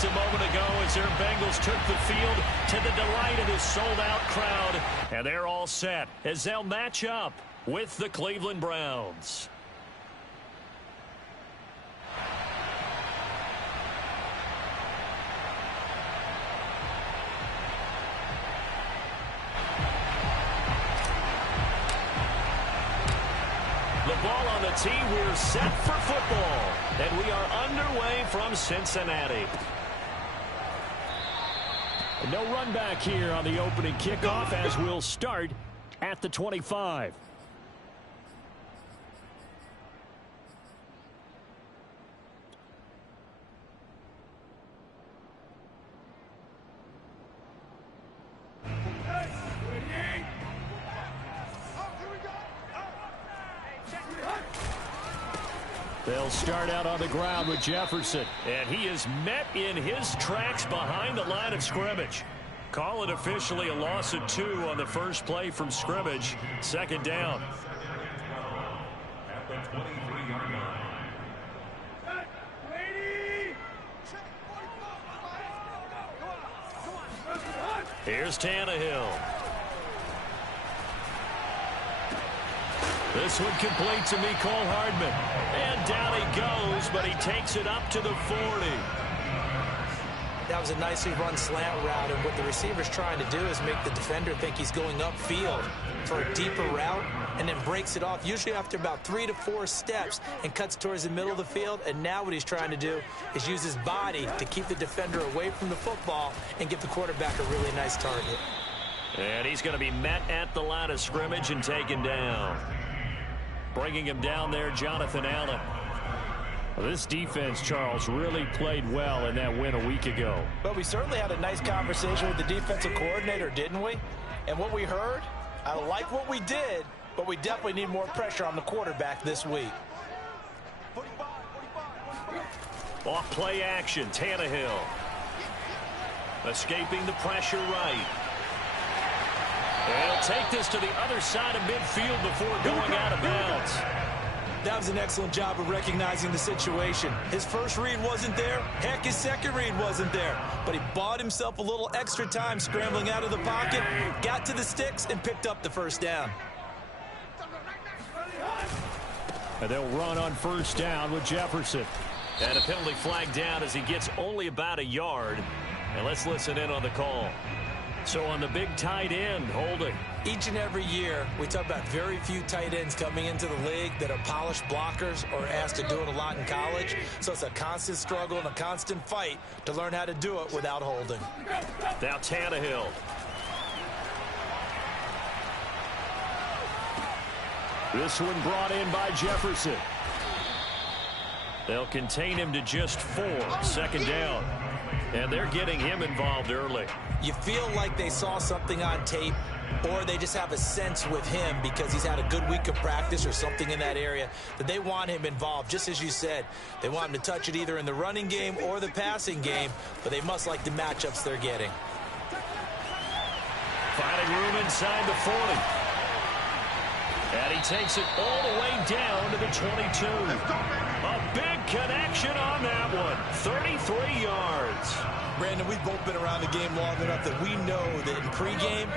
just a moment ago as their Bengals took the field to the delight of this sold-out crowd. And they're all set as they'll match up with the Cleveland Browns. The ball on the tee, we're set for football. And we are underway from Cincinnati. No run back here on the opening kickoff as we'll start at the 25. They'll start out on the ground with Jefferson. And he is met in his tracks behind the line of scrimmage. Call it officially a loss of 2 on the first play from scrimmage. Second down. At the 23-yard line. Here's Tannehill. This one complete to Mecole Hardman. And down he goes, but he takes it up to the 40. That was a nicely run slant route, and what the receiver's trying to do is make the defender think he's going upfield for a deeper route, and then breaks it off, usually after about 3 to 4 steps, and cuts towards the middle of the field. And now what he's trying to do is use his body to keep the defender away from the football and give the quarterback a really nice target. And he's going to be met at the line of scrimmage and taken down. Bringing him down there, Jonathan Allen. Well, this defense, Charles, really played well in that win a week ago. But we certainly had a nice conversation with the defensive coordinator, didn't we? And what we heard, I like what we did, but we definitely need more pressure on the quarterback this week. Off play action, Tannehill. Escaping the pressure right. They'll take this to the other side of midfield before going out of bounds. That was an excellent job of recognizing the situation. His first read wasn't there. Heck, his second read wasn't there. But he bought himself a little extra time scrambling out of the pocket, got to the sticks, and picked up the first down. And they'll run on first down with Jefferson. And a penalty flag down as he gets only about a yard. And let's listen in on the call. So on the big tight end, holding. Each and every year, we talk about very few tight ends coming into the league that are polished blockers or asked to do it a lot in college. So it's a constant struggle and a constant fight to learn how to do it without holding. Now Tannehill. This one brought in by Jefferson. They'll contain him to just 4. Second down. And they're getting him involved early. You feel like they saw something on tape, or they just have a sense with him because he's had a good week of practice or something in that area that they want him involved. Just as you said, they want him to touch it either in the running game or the passing game, but they must like the matchups they're getting. Finding room inside the 40. And he takes it all the way down to the 22. A big connection on that one. 33 yards. Brandon, we've both been around the game long enough that we know that in pregame,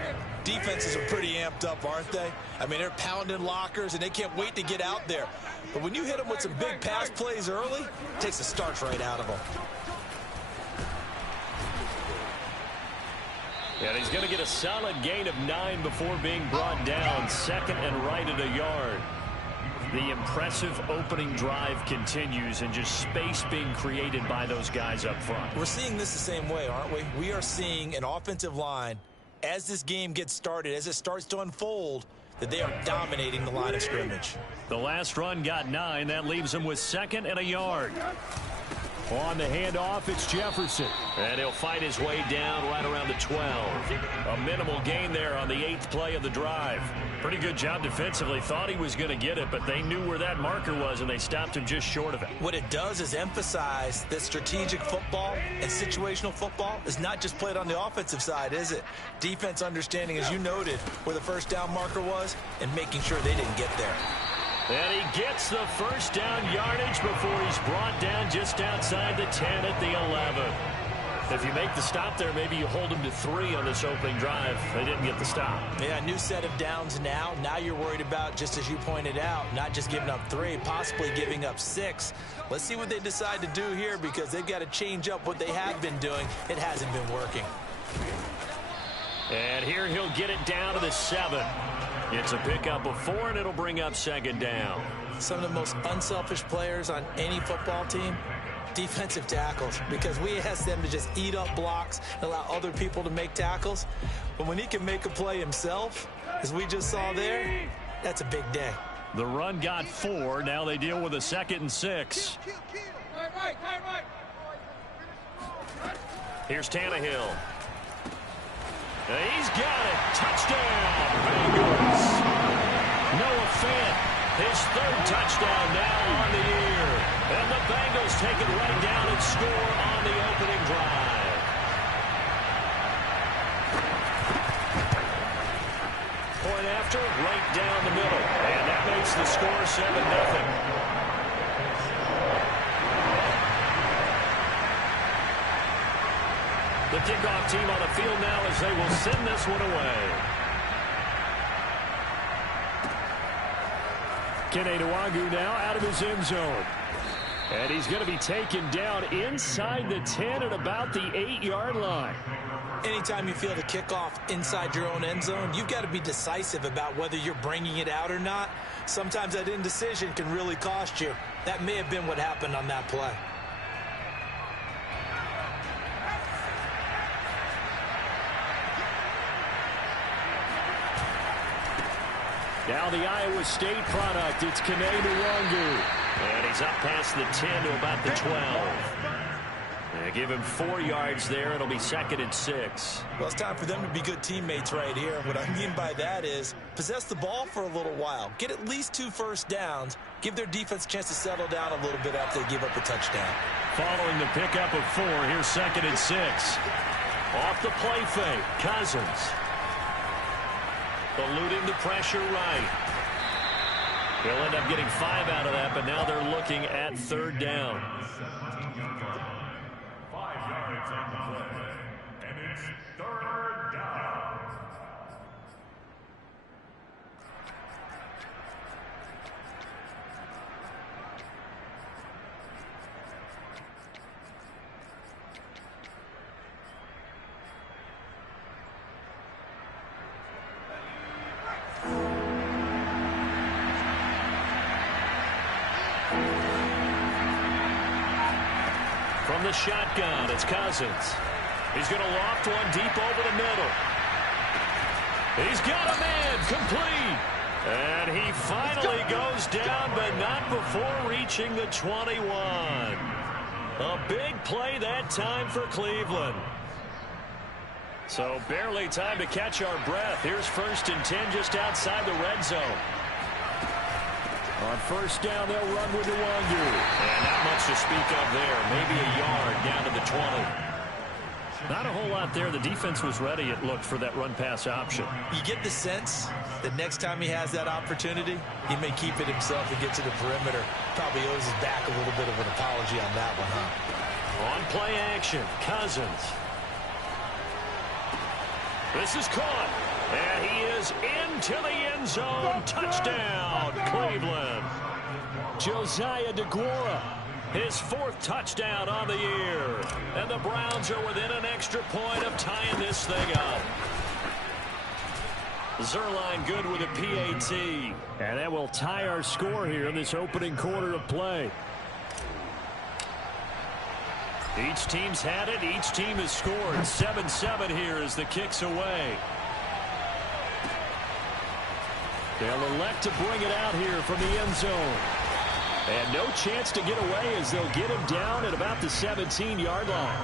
defenses are pretty amped up, aren't they? I mean, they're pounding lockers, and they can't wait to get out there. But when you hit them with some big pass plays early, it takes the starch right out of them. And he's going to get a solid gain of 9 before being brought down. Second and right at a yard. The impressive opening drive continues and just space being created by those guys up front. We're seeing this the same way, aren't we? We are seeing an offensive line, as this game gets started, as it starts to unfold, that they are dominating the line of scrimmage. The last run got 9. That leaves them with second and a yard. On the handoff, it's Jefferson. And he'll fight his way down right around the 12. A minimal gain there on the 8th play of the drive. Pretty good job defensively. Thought he was going to get it, but they knew where that marker was, and they stopped him just short of it. What it does is emphasize that strategic football and situational football is not just played on the offensive side, is it? Defense understanding, as you noted, where the first down marker was and making sure they didn't get there. And he gets the first down yardage before he's brought down just outside the 10 at the 11. If you make the stop there, maybe you hold them to 3 on this opening drive. They didn't get the stop. Yeah, new set of downs now. Now you're worried about, just as you pointed out, not just giving up 3, possibly giving up 6. Let's see what they decide to do here, because they've got to change up what they have been doing. It hasn't been working. And here he'll get it down to the 7. It's a pickup of 4, and it'll bring up 2nd down. Some of the most unselfish players on any football team, defensive tackles, because we ask them to just eat up blocks and allow other people to make tackles. But when he can make a play himself, as we just saw there, that's a big day. The run got 4. Now they deal with a 2nd and 6. Here's Tannehill. He's got it. Touchdown, Bengals. Noah Fant, his 3rd touchdown now on the year. And the Bengals take it right down and score on the opening drive. Point after, right down the middle. And that makes the score 7-0. The kickoff team on the field now as they will send this one away. Kene Nwangu now out of his end zone. And he's going to be taken down inside the 10 at about the 8-yard line. Anytime you feel the kickoff inside your own end zone, you've got to be decisive about whether you're bringing it out or not. Sometimes that indecision can really cost you. That may have been what happened on that play. Now the Iowa State product, it's Kene Nwangu. And he's up past the 10 to about the 12. Give him 4 yards there. It'll be 2nd and 6. Well, it's time for them to be good teammates right here. What I mean by that is possess the ball for a little while. Get at least 2 first downs. Give their defense a chance to settle down a little bit after they give up a touchdown. Following the pickup of 4, here's 2nd and 6. Off the play fake, Cousins. Eluding the pressure right. They'll end up getting 5 out of that, but now they're looking at 3rd down. 5 yards on the play, and it's 3rd down. From the shotgun, it's Cousins. He's going to loft one deep over the middle. He's got a man, complete. And he finally goes down, but not before reaching the 21. A big play that time for Cleveland. So barely time to catch our breath. Here's 1st and 10 just outside the red zone. On 1st down, they'll run with Nwangu. And not much to speak of there. Maybe a yard down to the 20. Not a whole lot there. The defense was ready, it looked, for that run-pass option. You get the sense that next time he has that opportunity, he may keep it himself and get to the perimeter. Probably owes his back a little bit of an apology on that one, huh? On play action, Cousins. This is caught. And he is into the end zone. Touchdown, Cleveland. Josiah DeGuara, his 4th touchdown on the year. And the Browns are within an extra point of tying this thing up. Zerline good with a PAT. And that will tie our score here in this opening quarter of play. Each team's had it. Each team has scored. 7-7 here as the kick's away. They'll elect to bring it out here from the end zone. And no chance to get away as they'll get him down at about the 17-yard line.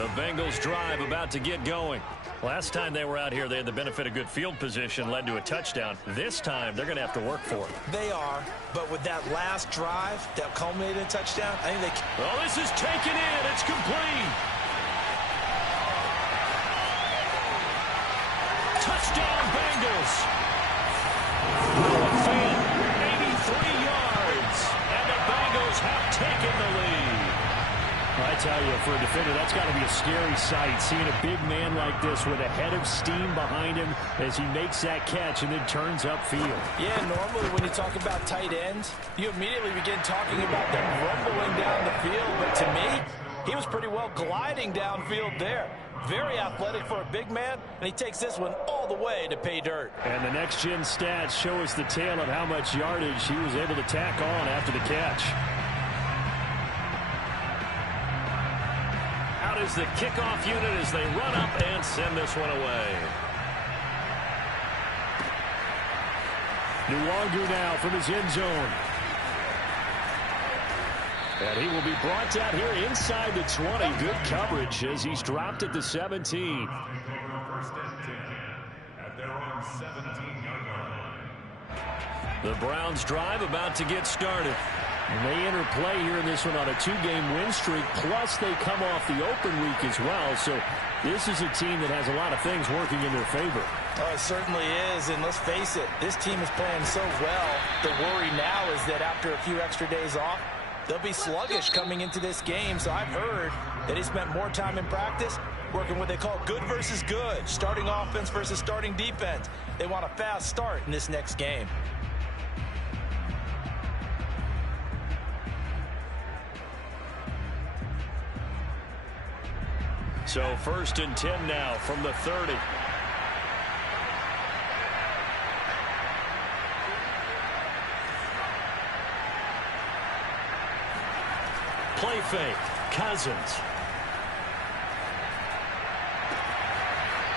The Bengals drive about to get going. Last time they were out here, they had the benefit of good field position, led to a touchdown. This time, they're going to have to work for it. They are, but with that last drive that culminated in a touchdown, I think they... Oh, this is taken in. It's complete. Touchdown, Bengals. Noah Fant, 83 yards. And the Bengals have taken the lead. I tell you, for a defender, that's got to be a scary sight, seeing a big man like this with a head of steam behind him as he makes that catch and then turns upfield. Yeah, normally when you talk about tight ends, you immediately begin talking about them rumbling down the field. But to me, he was pretty well gliding downfield there. Very athletic for a big man, and he takes this one all the way to pay dirt. And the next-gen stats show us the tale of how much yardage he was able to tack on after the catch. Out is the kickoff unit as they run up and send this one away. Nwangu now from his end zone. And he will be brought down here inside the 20. Good coverage as he's dropped at the 17. The Browns drive about to get started. And they enter play here in this one on a 2-game win streak, plus they come off the open week as well. So this is a team that has a lot of things working in their favor. Oh, it certainly is, and let's face it, this team is playing so well. The worry now is that after a few extra days off, they'll be sluggish coming into this game. So I've heard that he spent more time in practice working what they call good versus good, starting offense versus starting defense. They want a fast start in this next game. So 1st and 10 now from the 30. Play fake. Cousins.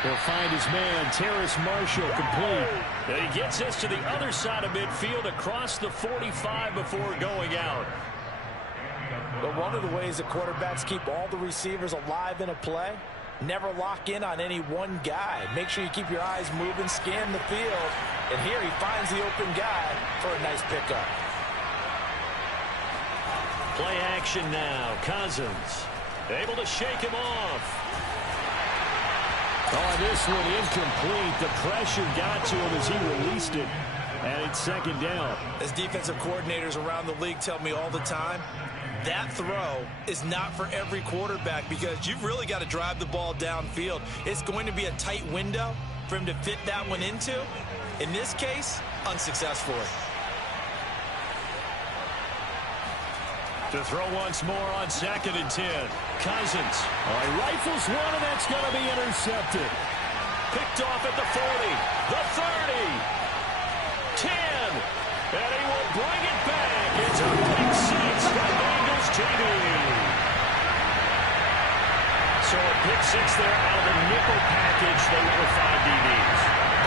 He'll find his man, Terrace Marshall, complete. And he gets this to the other side of midfield across the 45 before going out. But one of the ways that quarterbacks keep all the receivers alive in a play, never lock in on any one guy. Make sure you keep your eyes moving, scan the field. And here he finds the open guy for a nice pickup. Play action now. Cousins able to shake him off. Oh, this one incomplete. The pressure got to him as he released it. And it's 2nd down. As defensive coordinators around the league tell me all the time, that throw is not for every quarterback because you've really got to drive the ball downfield. It's going to be a tight window for him to fit that one into. In this case, unsuccessfully. To throw once more on 2nd and 10. Cousins. All right, rifles one, and that's going to be intercepted. Picked off at the 40, the 30, 10, and he will bring it back. It's a pick six for Bengals TV. So a pick six there out of the nickel package. They went with 5 DBs.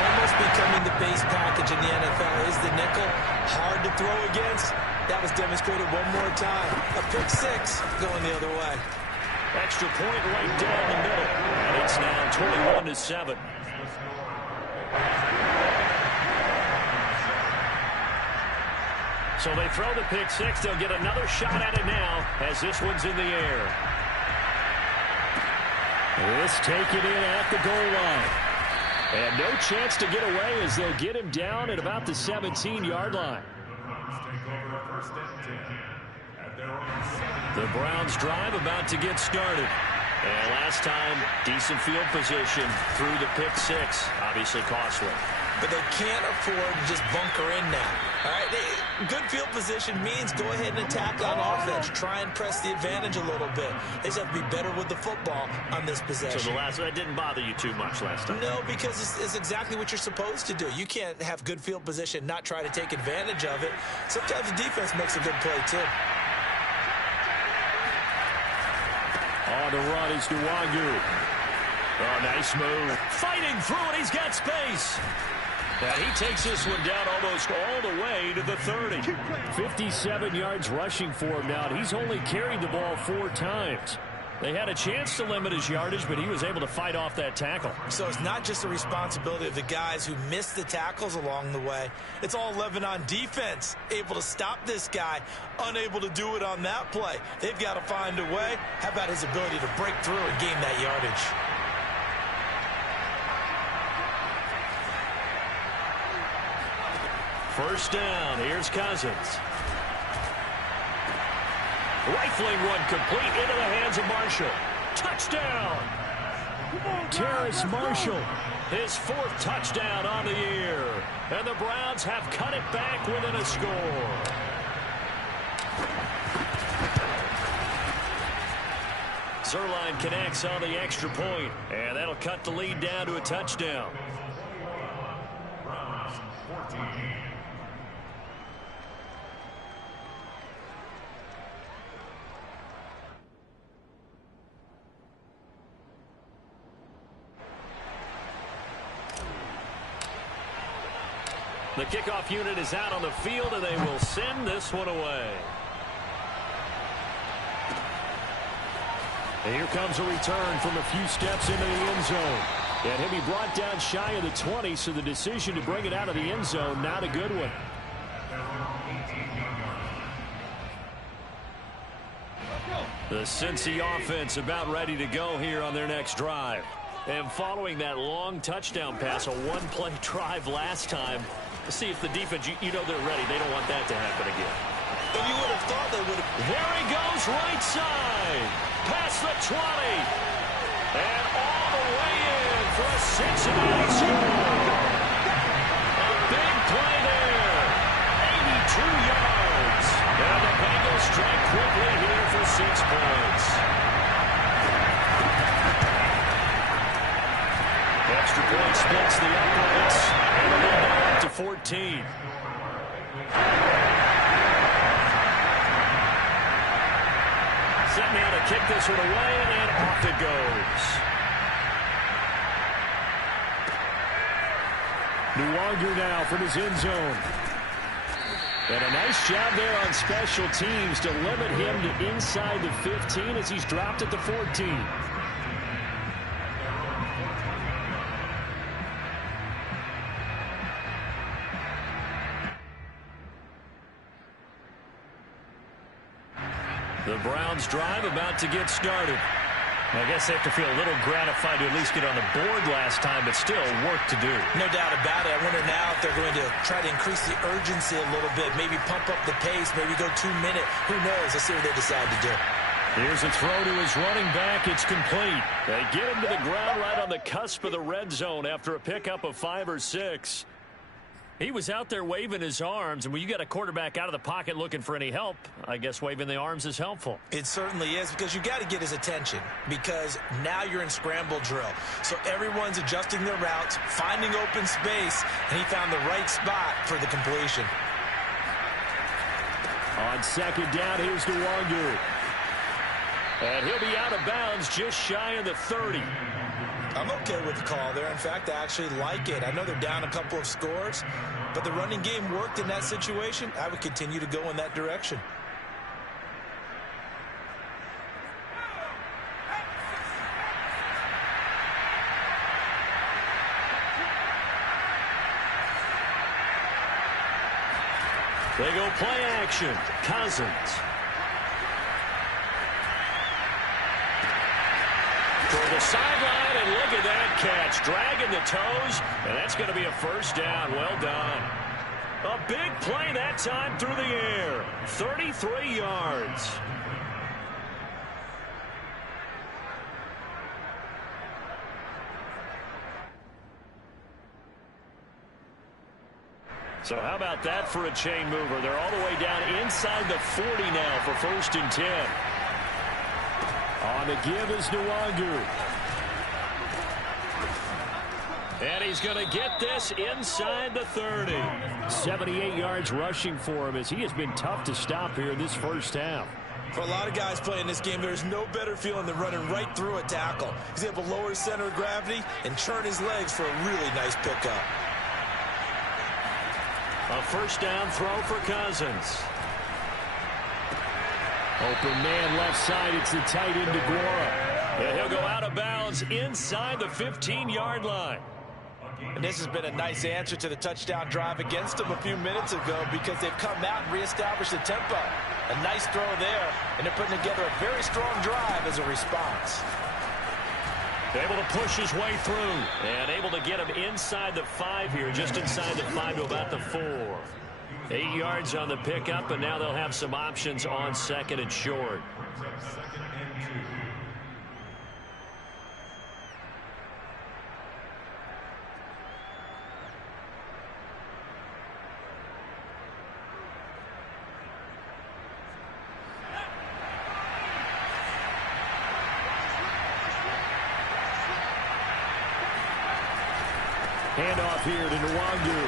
Almost becoming the base package in the NFL is the nickel. Hard to throw against. That was demonstrated one more time. A pick six going the other way. Extra point right down the middle. And it's now 21-7. So they throw the pick six. They'll get another shot at it now as this one's in the air. This taken in at the goal line. And no chance to get away as they'll get him down at about the 17-yard line. The Browns drive about to get started. And last time, decent field position through the pick six. Obviously costly. But they can't afford to just bunker in now. All right, good field position means go ahead and attack on offense. Try and press the advantage a little bit. They just have to be better with the football on this possession. So that didn't bother you too much last time? No, because it's exactly what you're supposed to do. You can't have good field position, not try to take advantage of it. Sometimes the defense makes a good play, too. On the run is Nwangu. Oh, nice move. Fighting through it. He's got space. And he takes this one down almost all the way to the 30. 57 yards rushing for him now. And he's only carried the ball 4 times. They had a chance to limit his yardage, but he was able to fight off that tackle. So it's not just the responsibility of the guys who missed the tackles along the way. It's all 11 on defense, able to stop this guy, unable to do it on that play. They've got to find a way. How about his ability to break through and gain that yardage? First down, here's Cousins. Rifling run complete into the hands of Marshall. Touchdown! Terrace Marshall, his 4th touchdown on the year. And the Browns have cut it back within a score. Zerline connects on the extra point, and that'll cut the lead down to a touchdown. Browns 14. The kickoff unit is out on the field, and they will send this one away. And here comes a return from a few steps into the end zone. And he'll be brought down shy of the 20, so the decision to bring it out of the end zone, not a good one. The Cincy offense about ready to go here on their next drive. And following that long touchdown pass, a one-play drive last time, to see if the defense, you know they're ready. They don't want that to happen again. And you would have thought they would have. Here he goes, right side. Past the 20. And all the way in for a Cincinnati score. A big play there. 82 yards. And the Bengals strike quickly here for 6 points. Extra point splits the uprights. And the lead now up to 14. Set now to kick this one away, and off it goes. Nwangu now from his end zone. And a nice job there on special teams to limit him to inside the 15 as he's dropped at the 14. The Browns drive about to get started. I guess they have to feel a little gratified to at least get on the board last time, but still work to do. No doubt about it. I wonder now if they're going to try to increase the urgency a little bit, maybe pump up the pace, maybe go 2-minute. Who knows? Let's see what they decide to do. Here's a throw to his running back. It's complete. They get him to the ground right on the cusp of the red zone after a pickup of 5 or 6. He was out there waving his arms, and when you got a quarterback out of the pocket looking for any help, I guess waving the arms is helpful. It certainly is, because you got to get his attention, because now you're in scramble drill. So everyone's adjusting their routes, finding open space, and he found the right spot for the completion. On second down, here's Nwangu. And he'll be out of bounds just shy of the 30. I'm okay with the call there. In fact, I actually like it. I know they're down a couple of scores, but the running game worked in that situation. I would continue to go in that direction. They go play action. Cousins. For the sideline, and look at that catch. Dragging the toes, and that's going to be a first down. Well done. A big play that time through the air. 33 yards. So how about that for a chain mover? They're all the way down inside the 40 now for 1st and 10. On the give is Nwangu. And he's going to get this inside the 30. 78 yards rushing for him as he has been tough to stop here this first half. For a lot of guys playing this game, there's no better feeling than running right through a tackle. He's able to lower his center of gravity and churn his legs for a really nice pickup. A first down throw for Cousins. Open man left side. It's the tight end, DeGuara. And he'll go out of bounds inside the 15-yard line. And this has been a nice answer to the touchdown drive against them a few minutes ago because they've come out and reestablished the tempo. A nice throw there, and they're putting together a very strong drive as a response. Able to push his way through and able to get him inside the 5 here, just inside the 5 to about the 4. 8 yards on the pickup, and now they'll have some options on second and short. Handoff here to Nwangu.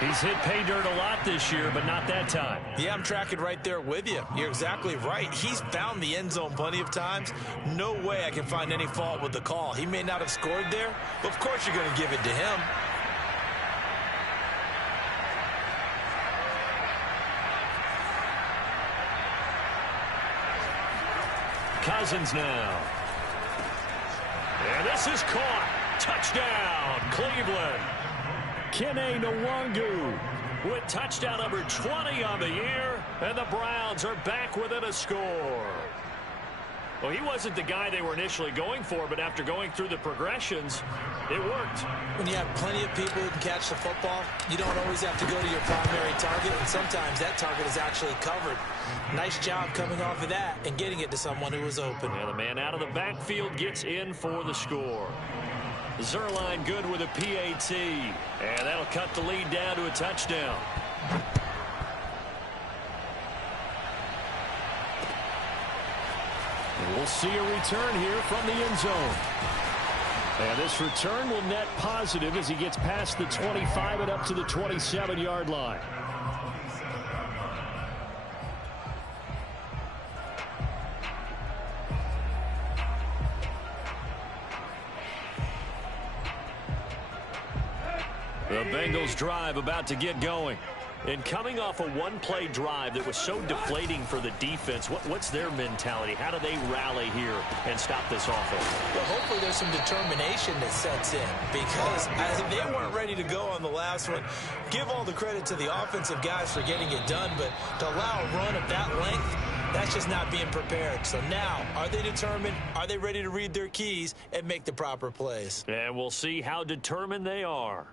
He's hit pay dirt a lot this year, but not that time. Yeah, I'm tracking right there with you. You're exactly right. He's found the end zone plenty of times. No way I can find any fault with the call. He may not have scored there, but of course you're going to give it to him. Cousins now. And this is caught. Touchdown, Cleveland. Kene Nwangu with touchdown number 20 on the year, and the Browns are back within a score. Well, he wasn't the guy they were initially going for, but after going through the progressions, it worked. When you have plenty of people who can catch the football, you don't always have to go to your primary target, and sometimes that target is actually covered. Nice job coming off of that and getting it to someone who was open. And the man out of the backfield gets in for the score. Zerline good with a PAT, and that'll cut the lead down to a touchdown. And we'll see a return here from the end zone. And this return will net positive as he gets past the 25 and up to the 27-yard line. The Bengals drive about to get going. And coming off a one-play drive that was so deflating for the defense, what's their mentality? How do they rally here and stop this offense? Well, hopefully there's some determination that sets in because they weren't ready to go on the last one. Give all the credit to the offensive guys for getting it done, but to allow a run of that length, that's just not being prepared. So now, are they determined? Are they ready to read their keys and make the proper plays? And we'll see how determined they are.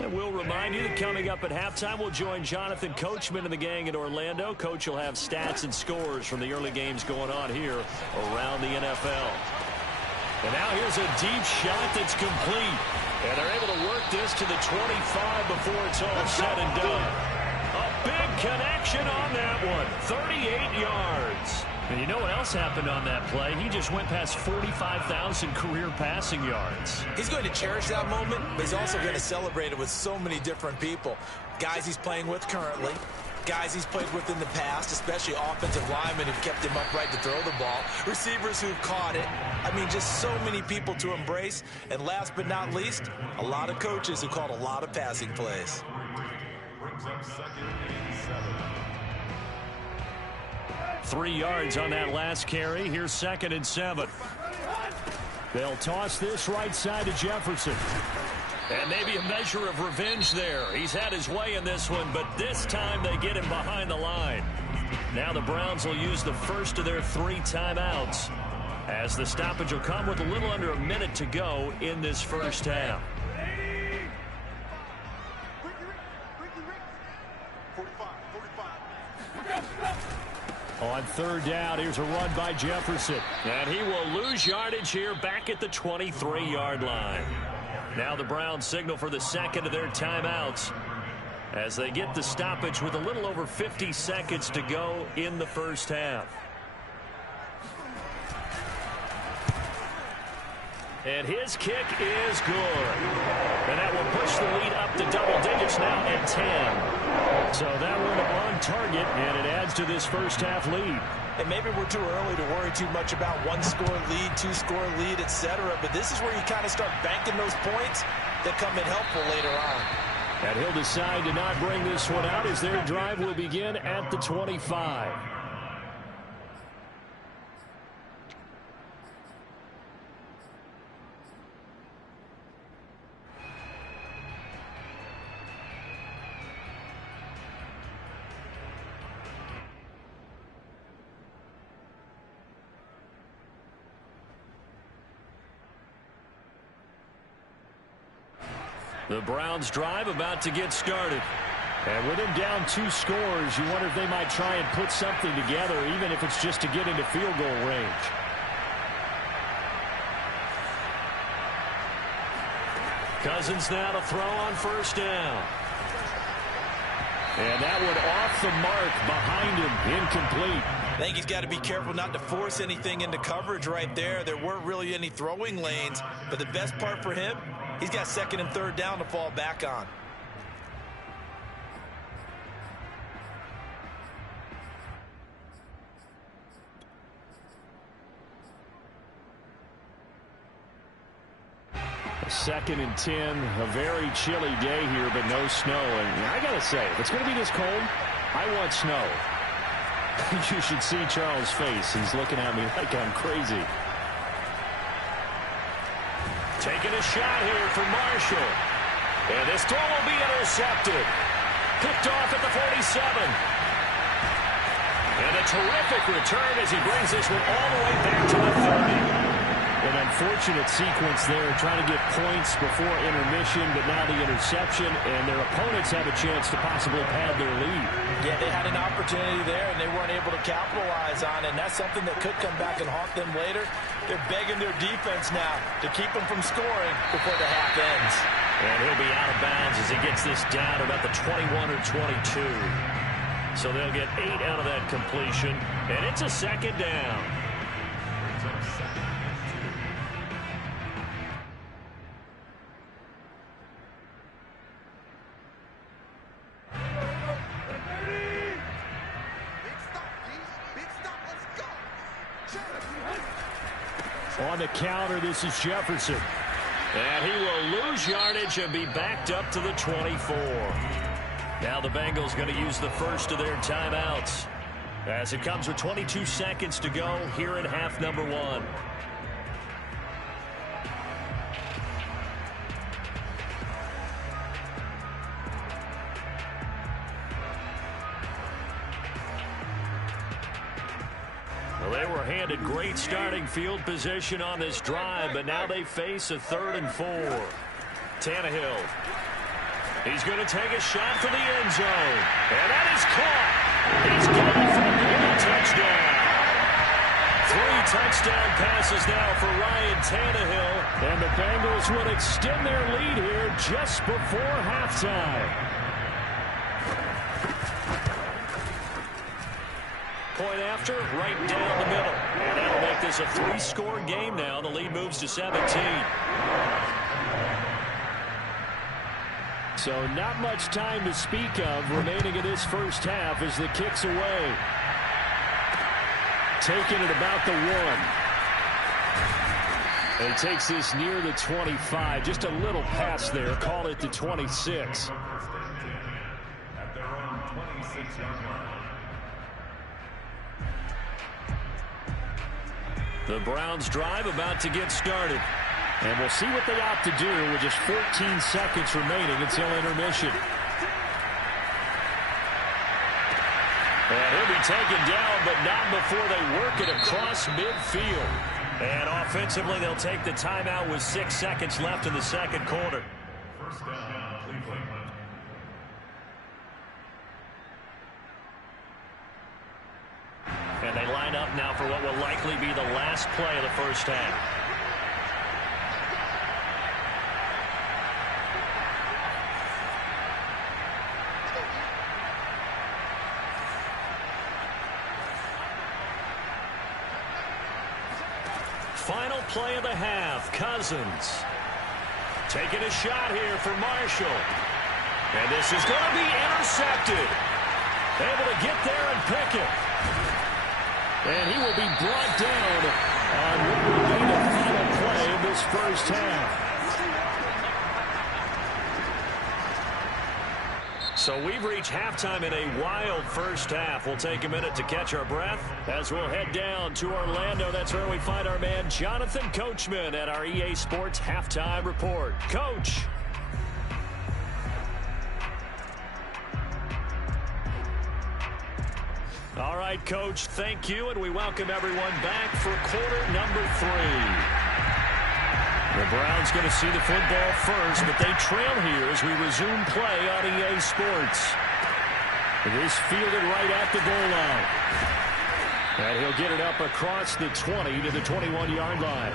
And we'll remind you that coming up at halftime, we'll join Jonathan Coachman and the gang in Orlando. Coach will have stats and scores from the early games going on here around the NFL. And now here's a deep shot that's complete. And they're able to work this to the 25 before it's all said and done. A big connection on that one. 38 yards. And you know what else happened on that play? He just went past 45,000 career passing yards. He's going to cherish that moment, but he's also going to celebrate it with so many different people. Guys he's playing with currently, guys he's played with in the past, especially offensive linemen who've kept him upright to throw the ball, receivers who've caught it. I mean, just so many people to embrace. And last but not least, a lot of coaches who called a lot of passing plays. Brings up second and 7. 3 yards on that last carry. Here's 2nd and 7. They'll toss this right side to Jefferson. And maybe a measure of revenge there. He's had his way in this one, but this time they get him behind the line. Now the Browns will use the first of their 3 timeouts, as the stoppage will come with a little under a minute to go in this first half. On 3rd down, here's a run by Jefferson. And he will lose yardage here back at the 23-yard line. Now the Browns signal for the second of their timeouts as they get the stoppage with a little over 50 seconds to go in the first half. And his kick is good. And that will push the lead up to double digits now at 10. So that one on target, and it adds to this first half lead. And maybe we're too early to worry too much about 1-score lead, 2-score lead, etc. But this is where you kind of start banking those points that come in helpful later on. And he'll decide to not bring this one out as their drive will begin at the 25. The Browns drive about to get started. And with him down 2 scores, you wonder if they might try and put something together, even if it's just to get into field goal range. Cousins now to throw on first down. And that one off the mark behind him, incomplete. I think he's got to be careful not to force anything into coverage right there. There weren't really any throwing lanes, but the best part for him, he's got 2nd and 3rd down to fall back on. A 2nd and 10, a very chilly day here, but no snow. And I got to say, if it's going to be this cold, I want snow. You should see Charles' face. He's looking at me like I'm crazy. Taking a shot here for Marshall. And this throw will be intercepted. Picked off at the 47. And a terrific return as he brings this one all the way back to the 30. An unfortunate sequence there, trying to get points before intermission, but now the interception, and their opponents have a chance to possibly pad their lead. Yeah, they had an opportunity there, and they weren't able to capitalize on it, and that's something that could come back and haunt them later. They're begging their defense now to keep them from scoring before the half ends. And he'll be out of bounds as he gets this down about the 21 or 22. So they'll get 8 out of that completion, and it's a 2nd down. On the counter, this is Jefferson. And he will lose yardage and be backed up to the 24. Now the Bengals going to use the first of their timeouts as it comes with 22 seconds to go here in half number 1. They were handed great starting field position on this drive, but now they face a 3rd and 4. Tannehill. He's going to take a shot for the end zone. And that is caught. He's got it for a touchdown. 3 touchdown passes now for Ryan Tannehill. And the Bengals would extend their lead here just before halftime. Point after, right down the middle. And that'll make this a 3-score game now. The lead moves to 17. So not much time to speak of remaining in this first half as the kick's away. Taking it about the 1. And he takes this near the 25. Just a little pass there. Call it the 26. At their own 26-yard line. The Browns drive about to get started. And we'll see what they opt to do with just 14 seconds remaining until intermission. And he'll be taken down, but not before they work it across midfield. And offensively, they'll take the timeout with 6 seconds left in the second quarter. First down, Cleveland. And they line up now for what will likely be the last play of the first half. Final play of the half. Cousins taking a shot here for Marshall. And this is going to be intercepted. Able to get there and pick it. And he will be brought down on what will be the final play of this first half. So we've reached halftime in a wild first half. We'll take a minute to catch our breath as we'll head down to Orlando. That's where we find our man Jonathan Coachman at our EA Sports Halftime Report. Coach. All right, Coach, thank you, and we welcome everyone back for quarter number 3. The Browns going to see the football first, but they trail here as we resume play on EA Sports. This fielded right at the goal line. And he'll get it up across the 20 to the 21-yard line.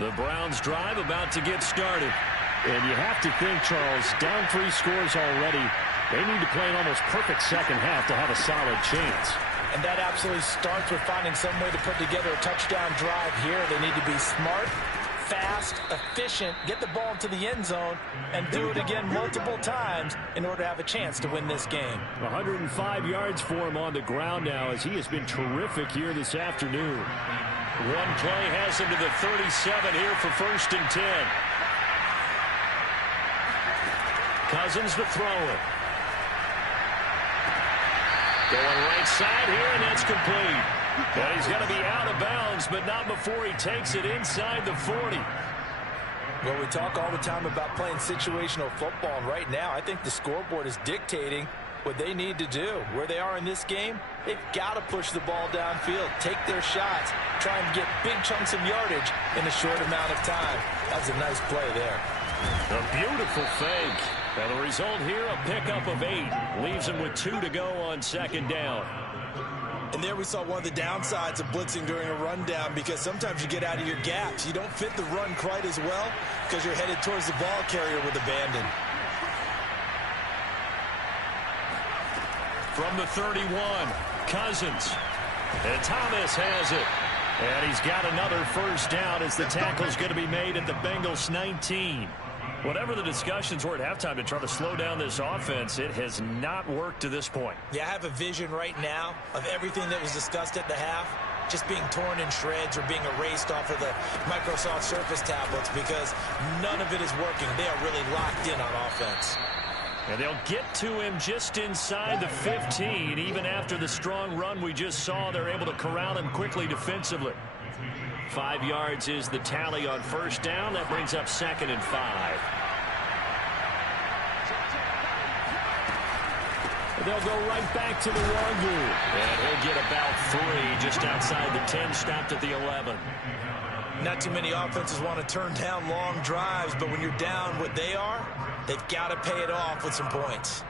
The Browns drive about to get started. And you have to think, Charles, down 3 scores already. They need to play an almost perfect second half to have a solid chance. And that absolutely starts with finding some way to put together a touchdown drive here. They need to be smart, fast, efficient, get the ball into the end zone, and do it again multiple times in order to have a chance to win this game. 105 yards for him on the ground now as he has been terrific here this afternoon. One play has him to the 37 here for 1st and 10. Cousins to throw it. Going right side here, and that's complete. And he's going to be out of bounds, but not before he takes it inside the 40. Well, we talk all the time about playing situational football, and right now I think the scoreboard is dictating what they need to do. Where they are in this game, they've got to push the ball downfield, take their shots, try and get big chunks of yardage in a short amount of time. That was a nice play there. A beautiful fake. And the result here, a pickup of 8. Leaves him with 2 to go on 2nd down. And there we saw one of the downsides of blitzing during a rundown, because sometimes you get out of your gaps. You don't fit the run quite as well because you're headed towards the ball carrier with abandon. From the 31, Cousins. And Thomas has it. And he's got another 1st down as the tackle's going to be made at the Bengals 19. Whatever the discussions were at halftime to try to slow down this offense, it has not worked to this point. Yeah, I have a vision right now of everything that was discussed at the half just being torn in shreds or being erased off of the Microsoft Surface tablets, because none of it is working. They are really locked in on offense. And they'll get to him just inside the 15. Even after the strong run we just saw, they're able to corral him quickly defensively. 5 yards is the tally on 1st down. That brings up 2nd and 5. They'll go right back to the Wangu. And he'll get about 3 just outside the 10, stopped at the 11. Not too many offenses want to turn down long drives, but when you're down what they are, they've got to pay it off with some points.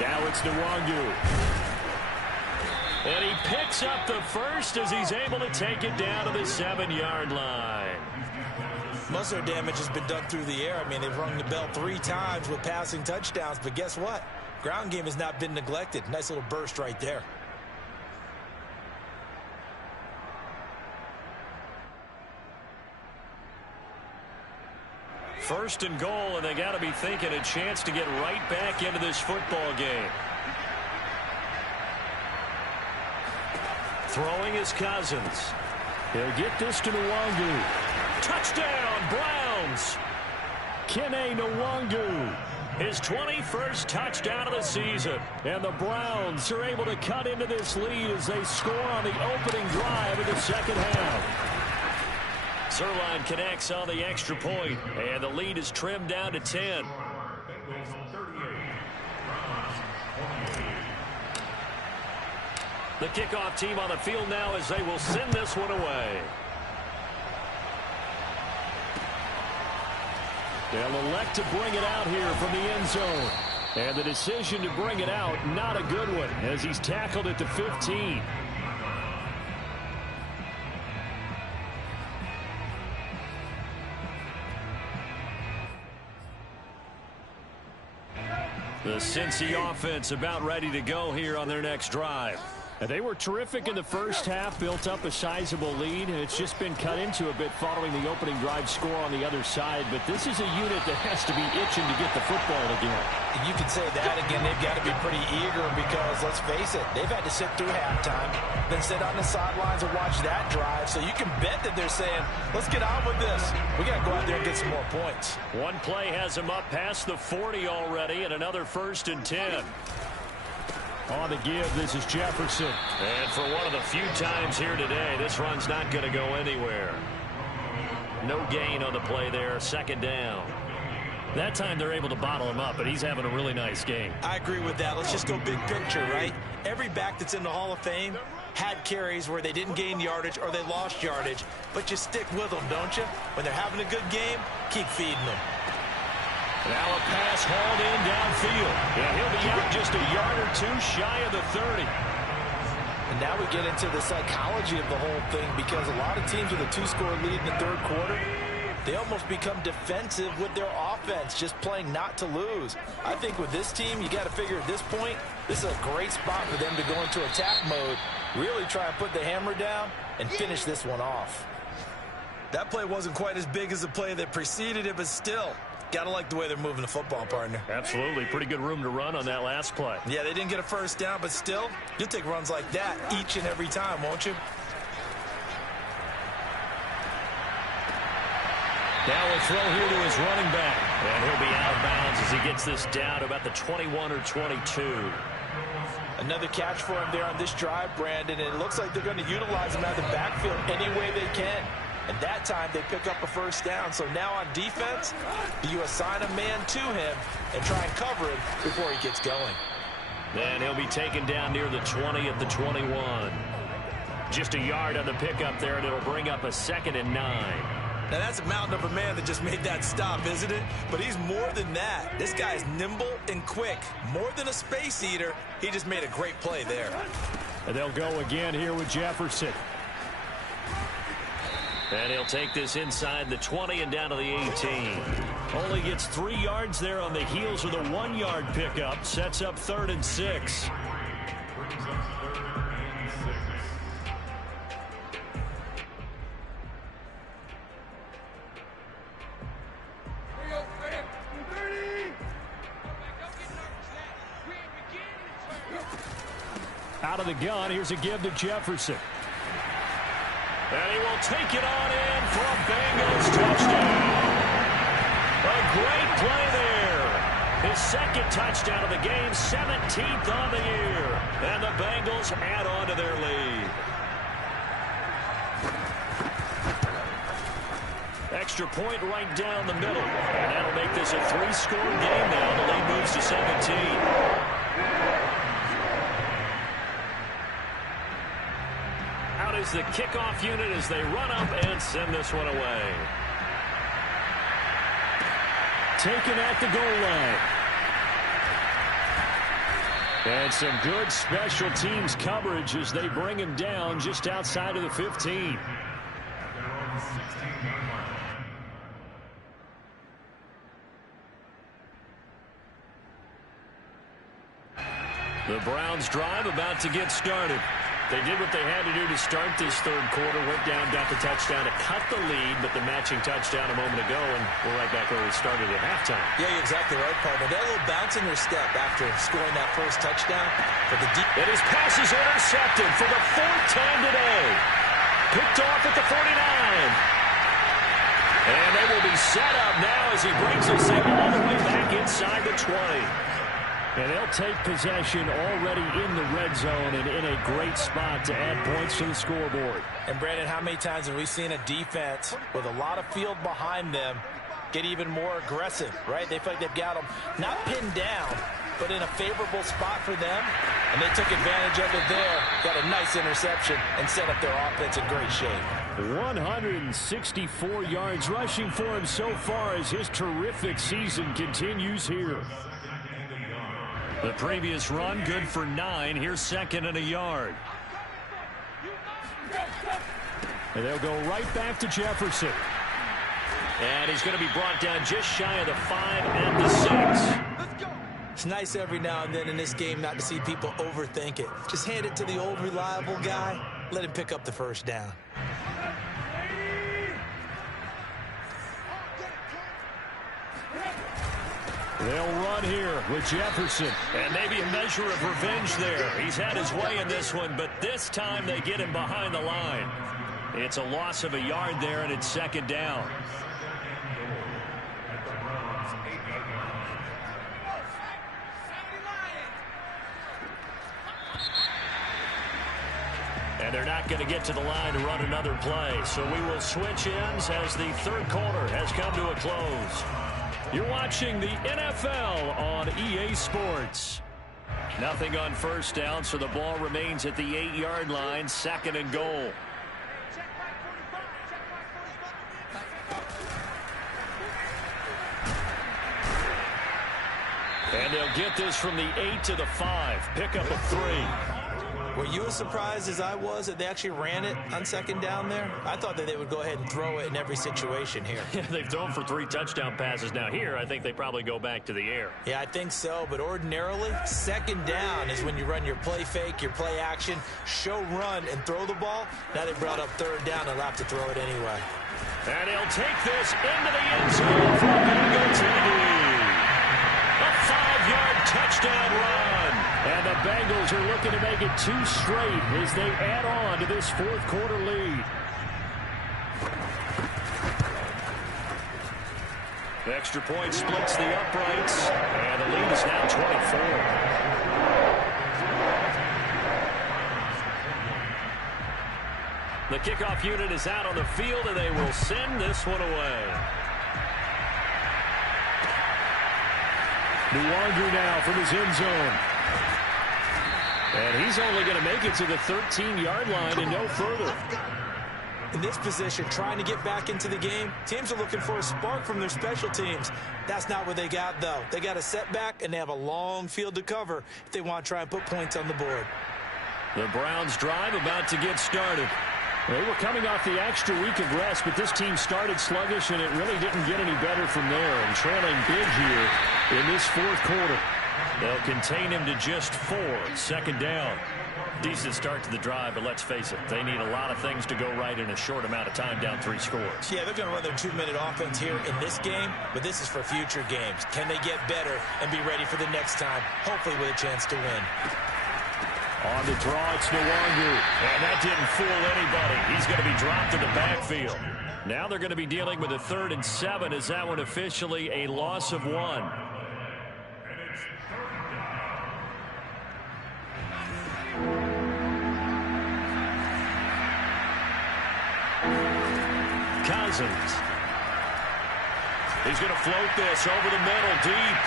Now it's Nwangu. And he picks up the 1st as he's able to take it down to the 7-yard line. Most of their damage has been done through the air. I mean, they've rung the bell 3 times with passing touchdowns, but guess what? Ground game has not been neglected. Nice little burst right there. First and goal, and they got to be thinking a chance to get right back into this football game. Throwing is Cousins. He'll get this to Nwangu. Touchdown, Browns! Kene Nwangu. His 21st touchdown of the season. And the Browns are able to cut into this lead as they score on the opening drive of the 2nd half. Zerline connects on the extra point, and the lead is trimmed down to 10. The kickoff team on the field now as they will send this one away. They'll elect to bring it out here from the end zone. And the decision to bring it out, not a good one, as he's tackled at the 15. The Cincy offense about ready to go here on their next drive. They were terrific in the first half, built up a sizable lead, and it's just been cut into a bit following the opening drive score on the other side. But this is a unit that has to be itching to get the football again. You can say that again. They've got to be pretty eager because, let's face it, they've had to sit through halftime, then sit on the sidelines and watch that drive. So you can bet that they're saying, let's get on with this. We got to go out there and get some more points. One play has them up past the 40 already, and another 1st and 10. On the give, this is Jefferson. And for one of the few times here today, this run's not going to go anywhere. No gain on the play there, 2nd down. That time they're able to bottle him up, but he's having a really nice game. I agree with that. Let's just go big picture, right? Every back that's in the Hall of Fame had carries where they didn't gain yardage or they lost yardage, but you stick with them, don't you? When they're having a good game, keep feeding them. Now a pass hauled in downfield. Yeah, he'll be out just a yard or two shy of the 30. And now we get into the psychology of the whole thing because a lot of teams with a 2-score lead in the 3rd quarter, they almost become defensive with their offense, just playing not to lose. I think with this team, you got to figure at this point, this is a great spot for them to go into attack mode, really try and put the hammer down and finish this one off. That play wasn't quite as big as the play that preceded it, but still, got to like the way they're moving the football, partner. Absolutely. Pretty good room to run on that last play. Yeah, they didn't get a 1st down, but still, you'll take runs like that each and every time, won't you? Now a throw here to his running back. And he'll be out of bounds as he gets this down to about the 21 or 22. Another catch for him there on this drive, Brandon, and it looks like they're going to utilize him out of the backfield any way they can. And that time they pick up a 1st down. So now on defense, you assign a man to him and try and cover him before he gets going. And he'll be taken down near the 20 at the 21. Just a yard on the pickup there, and it'll bring up a 2nd and 9. Now that's a mountain of a man that just made that stop, isn't it? But he's more than that. This guy's nimble and quick. More than a space eater, he just made a great play there. And they'll go again here with Jefferson. And he'll take this inside the 20 and down to the 18. Only gets 3 yards there on the heels of the 1-yard pickup. Sets up 3rd and 6. Out of the gun, here's a give to Jefferson. And he will take it on in for a Bengals touchdown. A great play there. His 2nd touchdown of the game, 17th on the year. And the Bengals add on to their lead. Extra point right down the middle. And that'll make this a 3-score game now. The lead moves to 17. Is the kickoff unit as they run up and send this one away. Taken at the goal line. And some good special teams coverage as they bring him down just outside of the 15. The Browns drive about to get started. They did what they had to do to start this 3rd quarter. Went down, got the touchdown to cut the lead, but the matching touchdown a moment ago, and we're right back where we started at halftime. Yeah, you're exactly right, partner. They had a little bounce in their step after scoring that 1st touchdown. For the and his pass is intercepted for the 4th time today. Picked off at the 49. And they will be set up now as he brings this thing all the way back inside the 20. And they'll take possession already in the red zone and in a great spot to add points to the scoreboard. And, Brandon, how many times have we seen a defense with a lot of field behind them get even more aggressive, right? They feel like they've got them not pinned down, but in a favorable spot for them, and they took advantage of it there, got a nice interception, and set up their offense in great shape. 164 yards rushing for him so far as his terrific season continues here. The previous run, good for 9. Here's 2nd and a yard. And they'll go right back to Jefferson. And he's going to be brought down just shy of the 5 and the 6. It's nice every now and then in this game not to see people overthink it. Just hand it to the old reliable guy. Let him pick up the first down. They'll run here with Jefferson. And maybe a measure of revenge there. He's had his way in this one, but this time they get him behind the line. It's a loss of a yard there, and it's second down. And they're not going to get to the line to run another play. So we will switch ends as the third quarter has come to a close. You're watching the NFL on EA Sports. Nothing on first down, so the ball remains at the 8-yard line, second and goal. And they'll get this from the 8 to the 5. Pick up a 3. Were you as surprised as I was that they actually ran it on second down there? I thought that they would go ahead and throw it in every situation here. Yeah, they've thrown for 3 touchdown passes. Now here, I think they probably go back to the air. Yeah, I think so, but ordinarily, second down is when you run your play fake, your play action, show run, and throw the ball. Now they brought up third down, they'll have to throw it anyway. And he'll take this into the end zone for a Bengal TD. A 5-yard touchdown run. And the Bengals are looking to make it 2 straight as they add on to this fourth quarter lead. The extra point splits the uprights, and the lead is now 24. The kickoff unit is out on the field, and they will send this one away. Nuwanger now from his end zone. And he's only going to make it to the 13-yard line and no further. In this position, trying to get back into the game, teams are looking for a spark from their special teams. That's not what they got, though. They got a setback, and they have a long field to cover if they want to try and put points on the board. The Browns drive about to get started. They were coming off the extra week of rest, but this team started sluggish, and it really didn't get any better from there. And trailing big here in this fourth quarter. They'll contain him to just 4. Second down. Decent start to the drive, but let's face it, they need a lot of things to go right in a short amount of time, down 3 scores. Yeah, they're going to run their 2-minute offense here in this game, but this is for future games. Can they get better and be ready for the next time, hopefully with a chance to win? On the draw, it's Nuwanger. And that didn't fool anybody. He's going to be dropped in the backfield. Now they're going to be dealing with a 3rd and 7. Is that one officially a loss of 1? Cousins. He's going to float this over the middle, deep.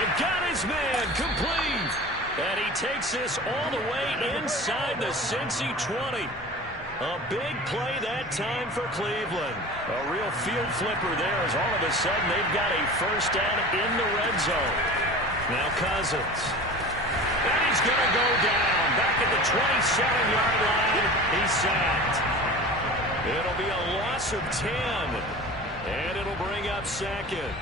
It got his man complete. And he takes this all the way inside the Cincy 20. A big play that time for Cleveland. A real field flipper there as all of a sudden they've got a first down in the red zone. Now Cousins. And he's going to go down. Back at the 27-yard line. He's sacked. It'll be a loss of 10. And it'll bring up second.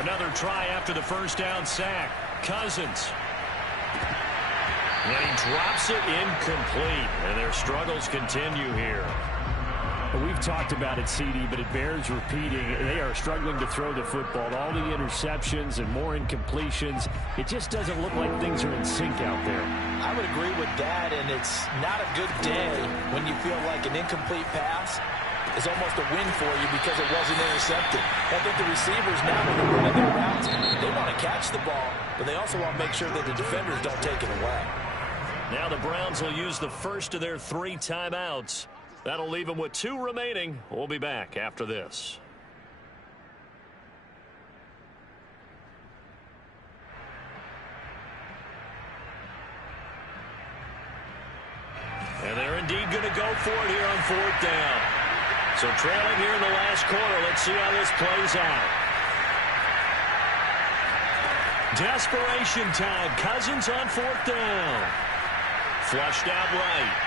Another try after the first down sack. Cousins. And he drops it incomplete. And their struggles continue here. We've talked about it, CD, but it bears repeating. They are struggling to throw the football. All the interceptions and more incompletions. It just doesn't look like things are in sync out there. I would agree with that, and it's not a good day when you feel like an incomplete pass is almost a win for you because it wasn't intercepted. I think the receivers now, when they're running their routes, they want to catch the ball, but they also want to make sure that the defenders don't take it away. Now the Browns will use the first of their 3 timeouts. That'll leave them with 2 remaining. We'll be back after this. And they're indeed going to go for it here on 4th down. So trailing here in the last quarter, let's see how this plays out. Desperation time. Cousins on 4th down. Flushed out right.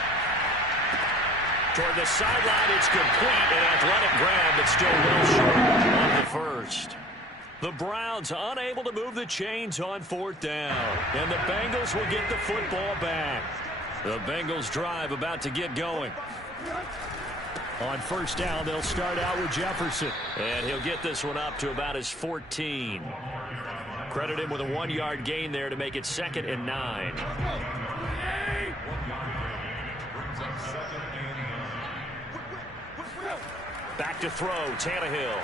Toward the sideline, it's complete. An athletic grab, but still well short of the first. The Browns unable to move the chains on 4th down. And the Bengals will get the football back. The Bengals drive about to get going. On 1st down, they'll start out with Jefferson. And he'll get this one up to about his 14. Credit him with a 1-yard gain there to make it 2nd and 9. Back to throw, Tannehill.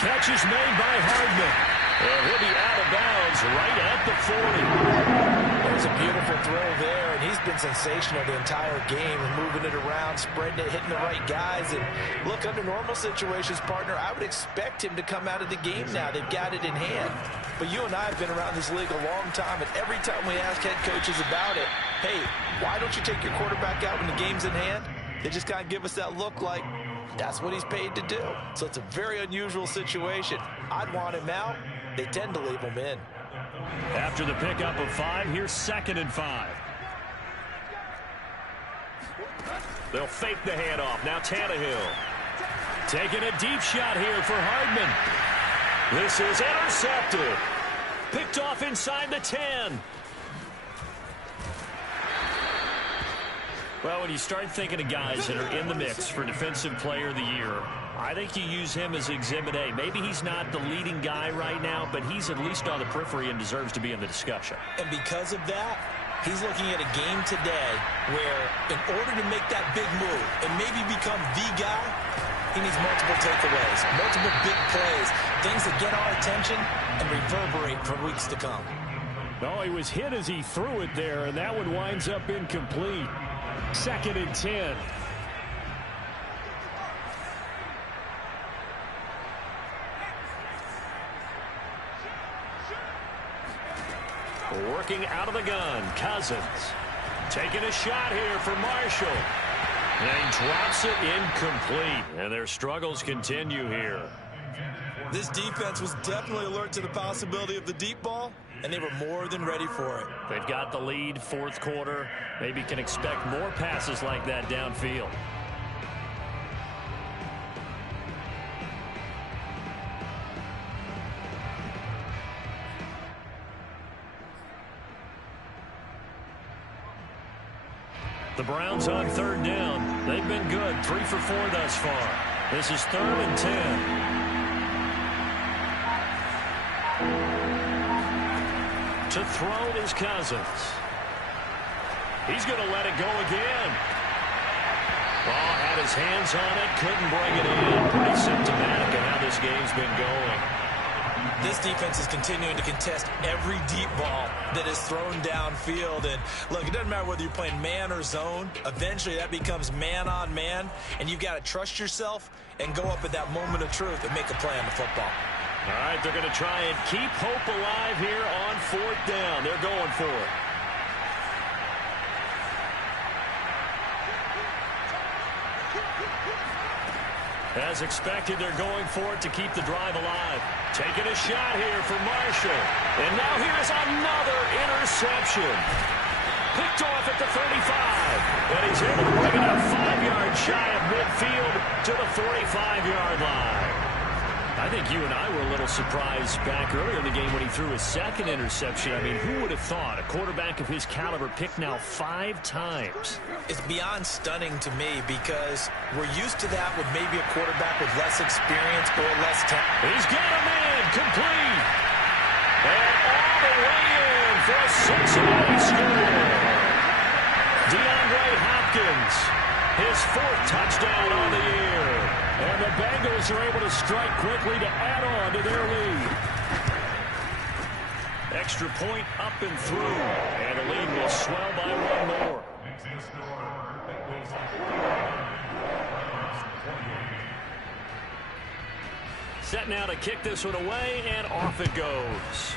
Catch is made by Hardman. And he'll be out of bounds right at the 40. There's a beautiful throw there, and he's been sensational the entire game and moving it around, spreading it, hitting the right guys. And look, under normal situations, partner, I would expect him to come out of the game now. They've got it in hand. But you and I have been around this league a long time, and every time we ask head coaches about it, hey, why don't you take your quarterback out when the game's in hand? They just kind of give us that look like that's what he's paid to do. So it's a very unusual situation. I'd want him out. They tend to leave him in. After the pickup of 5, here's 2nd and 5. They'll fake the handoff. Now Tannehill. Taking a deep shot here for Hardman. This is intercepted. Picked off inside the 10. Well, when you start thinking of guys that are in the mix for Defensive Player of the Year, I think you use him as Exhibit A. Maybe he's not the leading guy right now, but he's at least on the periphery and deserves to be in the discussion. And because of that, he's looking at a game today where in order to make that big move and maybe become the guy, he needs multiple takeaways, multiple big plays, things that get our attention and reverberate for weeks to come. No, he was hit as he threw it there, and that one winds up incomplete. 2nd and 10. Working out of the gun, Cousins. Taking a shot here for Marshall. And drops it incomplete. And their struggles continue here. This defense was definitely alert to the possibility of the deep ball, and they were more than ready for it. They've got the lead, 4th quarter. Maybe can expect more passes like that downfield. The Browns on 3rd down. They've been good, 3 for 4 thus far. This is 3rd and 10. To throw is Cousins. He's going to let it go again. Ball had his hands on it, couldn't bring it in. Pretty symptomatic of how this game's been going. This defense is continuing to contest every deep ball that is thrown downfield. And look, it doesn't matter whether you're playing man or zone. Eventually that becomes man on man, and you've got to trust yourself and go up at that moment of truth and make a play on the football. All right, they're going to try and keep hope alive here on 4th down. They're going for it. As expected, they're going for it to keep the drive alive. Taking a shot here for Marshall. And now here's another interception. Picked off at the 35. And he's able to bring it up 5 yards shy of midfield to the 45-yard line. I think you and I were a little surprised back earlier in the game when he threw his 2nd interception. I mean, who would have thought a quarterback of his caliber picked now 5 times? It's beyond stunning to me because we're used to that with maybe a quarterback with less experience or less talent. He's got him in, complete. And all the way in for a Cincinnati score. DeAndre Hopkins, his 4th touchdown on the year. And the Bengals are able to strike quickly to add on to their lead. Extra point up and through. And the lead will swell by 1 more. Set now to kick this one away, and off it goes.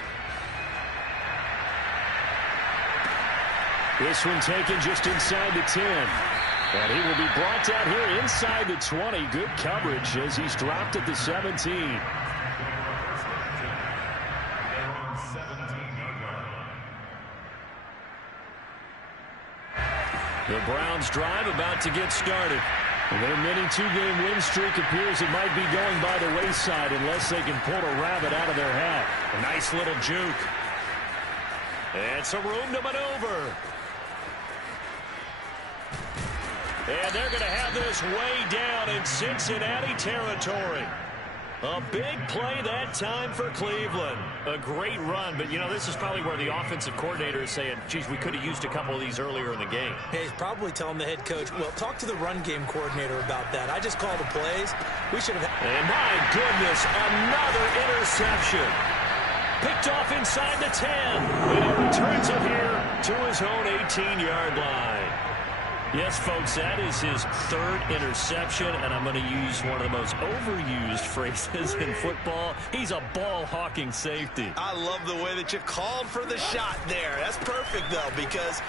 This one taken just inside the 10. And he will be brought down here inside the 20. Good coverage as he's dropped at the 17. The Browns drive about to get started. Their mini two-game win streak appears it might be going by the wayside unless they can pull a rabbit out of their hat. A nice little juke. And some room to maneuver. And they're going to have this way down in Cincinnati territory. A big play that time for Cleveland. A great run, but, you know, this is probably where the offensive coordinator is saying, geez, we could have used a couple of these earlier in the game. Hey, he's probably telling the head coach, well, talk to the run game coordinator about that. I just called the plays. We should have... And my goodness, another interception. Picked off inside the 10. And he returns it here to his own 18-yard line. Yes, folks, that is his third interception, and I'm going to use one of the most overused phrases in football. He's a ball-hawking safety. I love the way that you called for the shot there. That's perfect, though, because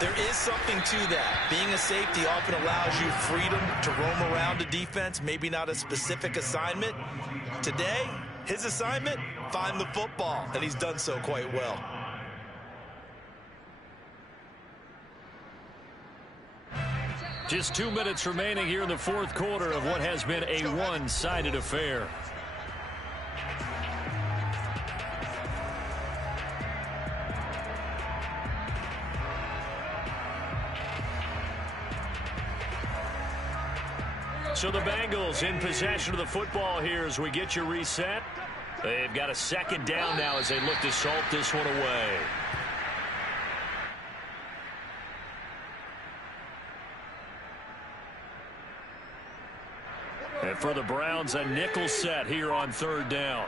there is something to that. Being a safety often allows you freedom to roam around a defense, maybe not a specific assignment. Today, his assignment, find the football, and he's done so quite well. Just 2 minutes remaining here in the fourth quarter of what has been a one-sided affair. So the Bengals in possession of the football here as we get you reset. They've got a second down now as they look to salt this one away. And for the Browns, a nickel set here on third down.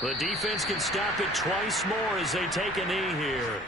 The defense can stop it twice more as they take a knee here.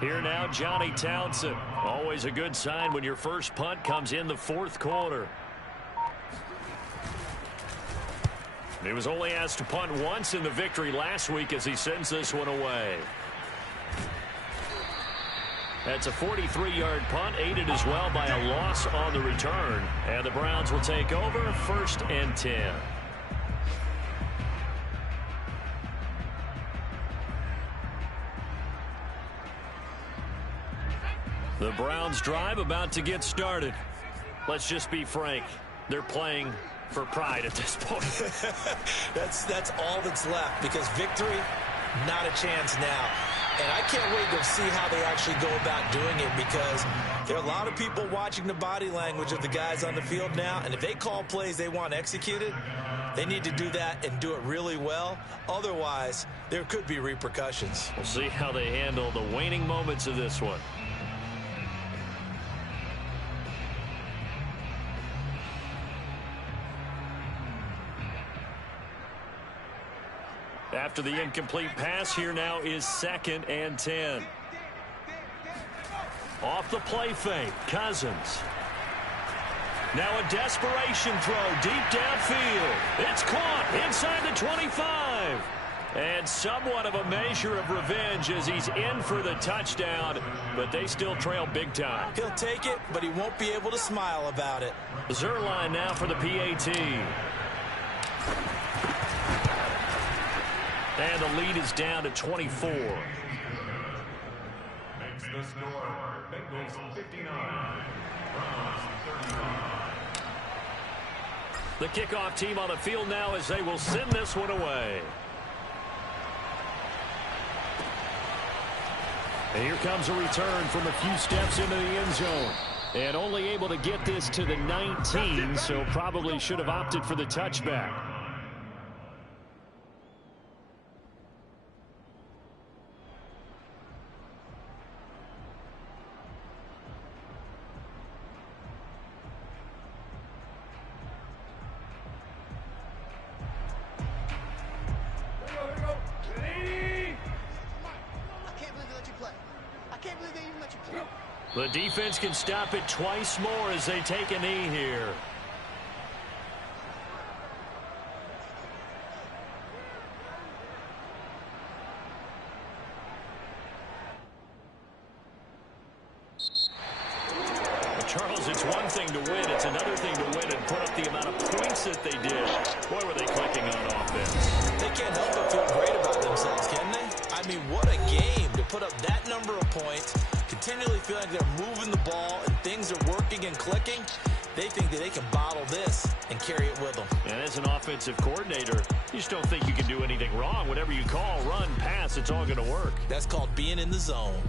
Here now, Johnny Townsend. Always a good sign when your first punt comes in the fourth quarter. He was only asked to punt once in the victory last week as he sends this one away. That's a 43-yard punt, aided as well by a loss on the return. And the Browns will take over, 1st and 10. The Browns drive about to get started. Let's just be frank. They're playing for pride at this point. That's all that's left, because victory, not a chance now. And I can't wait to see how they actually go about doing it, because there are a lot of people watching the body language of the guys on the field now, and if they call plays they want executed, they need to do that and do it really well. Otherwise, there could be repercussions. We'll see how they handle the waning moments of this one. After the incomplete pass, here now is 2nd and 10. Off the play fake, Cousins. Now a desperation throw deep downfield. It's caught inside the 25. And somewhat of a measure of revenge as he's in for the touchdown, but they still trail big time. He'll take it, but he won't be able to smile about it. Zerline now for the PAT. And the lead is down to 24. Makes the score Bengals 59, Browns 35. The kickoff team on the field now as they will send this one away. And here comes a return from a few steps into the end zone. And only able to get this to the 19, so probably should have opted for the touchback. The defense can stop it twice more as they take a knee here. Charles, it's one thing to win. It's another thing to win and put up the amount of points that they did. Boy, were they clicking on offense. They can't help but feel great about themselves, can they? I mean, what a game to put up that number of points, continually feel like they're moving the ball and things are working and clicking. They think that they can bottle this and carry it with them. And as an offensive coordinator, you just don't think you can do anything wrong. Whatever you call, run, pass, it's all going to work. That's called being in the zone.